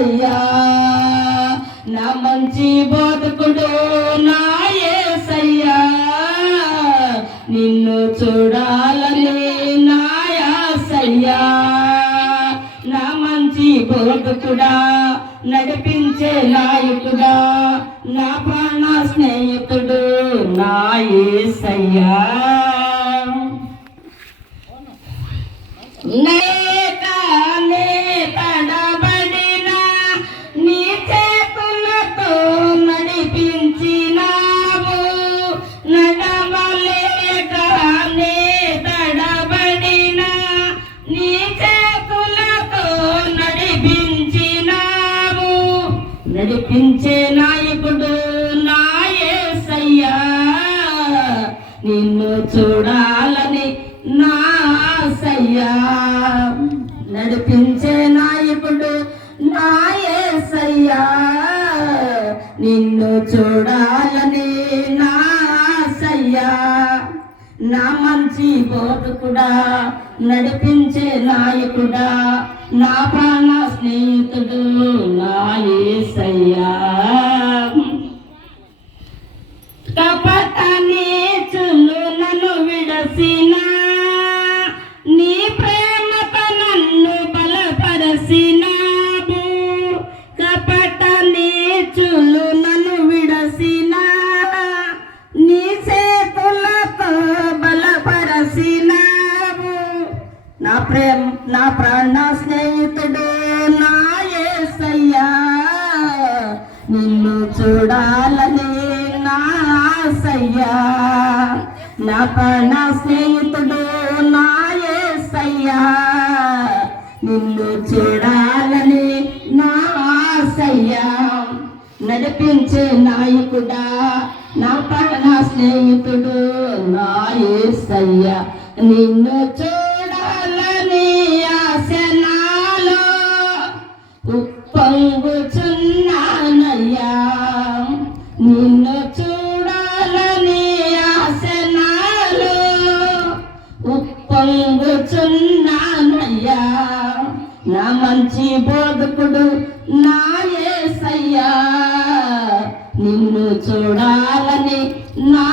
యేసయ్యా నా మంచి బోధకుడు నా యేసయ్యా నిన్ను చూడాలని నా యాసయ్యా నా మంచి బోధకుడా నడిపించే నాయకుడా నా ప్రాణ స్నేహితుడు నా యేసయ్యా నడిపించే నాయకుడు నా యేసయ్యా నిన్ను చూడాలని నా ఆశయ్యా నడిపించే నాయకుడు నా యేసయ్యా నిన్ను చూడాలని నా ఆశయ్యా నా మంచి బోధకుడా నడిపించే నాయకుడా నా ప్రాణ స్నేహితుడు నా యేసయ్యా కపట నీచులు నన్ను విడసిన నీ ప్రేమతో నన్ను బలపరసినావు కపట నీచులు నన్ను విడసిన నీ చేతులతో బలపరసినావు నా ప్రాణ స్నేహితుడు నా యేసయ్యా నిన్ను చూడాలని నా ఆశయ్యా నా ప్రాణ స్నేహితుడు నా యేసయ్యా నిన్ను చూడాలని నా ఆశయ్యా నడిపించే నాయకుడా నా ప్రాణ స్నేహితుడు నా యేసయ్యా నిన్ను చూడాలని ఆశ నాలో ఉప్పొంగుచున్నానయ్యా నిన్ను చూడాలని ఆశ నాలో ఉప్పొంగుచున్నానయ్యా నా మంచి బోధకుడు నా యేసయ్యా నిన్ను చూడాలని నా